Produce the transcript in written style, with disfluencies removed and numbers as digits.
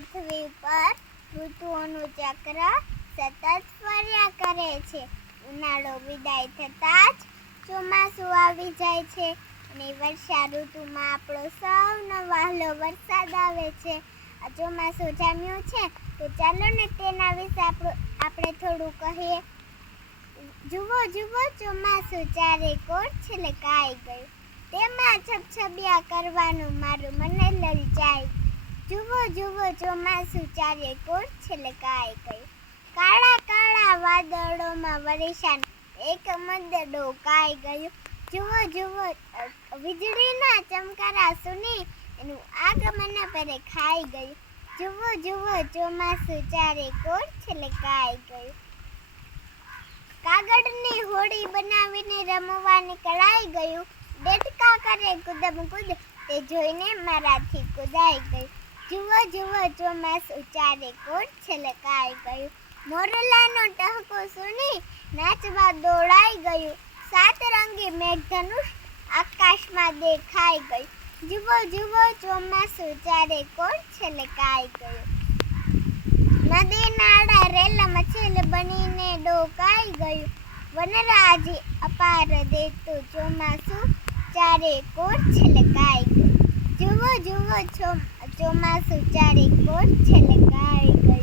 પૃથ્વી પર ઋતુઓનું ચક્ર સતત ફર્યા કરે છે. ઉનાળો વિદાય થતાં જ ચોમાસું આવી જાય છે અને વર્ષા ઋતુમાં આપણો સૌનો વહાલો વરસાદ આવે છે. આ ચોમાસું જામ્યું છે તો ચાલો ને તેના વિશે આપણે થોડું કહીએ. જુઓ જુઓ ચોમાસું ચારે કોર છલકાઈ ગયું, તેમાં છબછબિયા કરવાનું મારું મને લલચાઈ. જુઓ જુઓ ચોમાસું ચારે કોર છલકાઈ ગયું, કાળા કાળા વાદળોમાં વરસાદ એક મદ ડોકાઈ ગયું. જુઓ જુઓ વીજળીના ચમકારા સુની એનું આગમન પર ખાઈ ગયું. જુઓ જુઓ ચોમાસું ચારે કોર છલકાઈ ગયું, કાગળની હોડી બનાવીને રમવા નીકળાઈ ગયું. દેડકા કરે કુદમ કુદ તે જોઈને મારાથી કુદાઈ ગયું. જુઓ જુઓ ચોમાસું ચારે કોર છલકાઈ ગયું, મોરલાનો ટહકો સુની નાચવા દોડાઈ ગયું. સાતરંગી મેઘધનુષ આકાશમાં દેખાઈ ગયું. જુઓ જુઓ ચોમાસું ચારે કોર છલકાઈ ગયું, નદી નાળા રેલ મછેલ બનીને ડોકાઈ ગયું. વનરાજી અપાર દેતું ચોમાસું ચારે કોર છલકાઈ ગયું. જુઓ જુઓ ચોમાસું ચારે કોર છલકાઈ ગયું.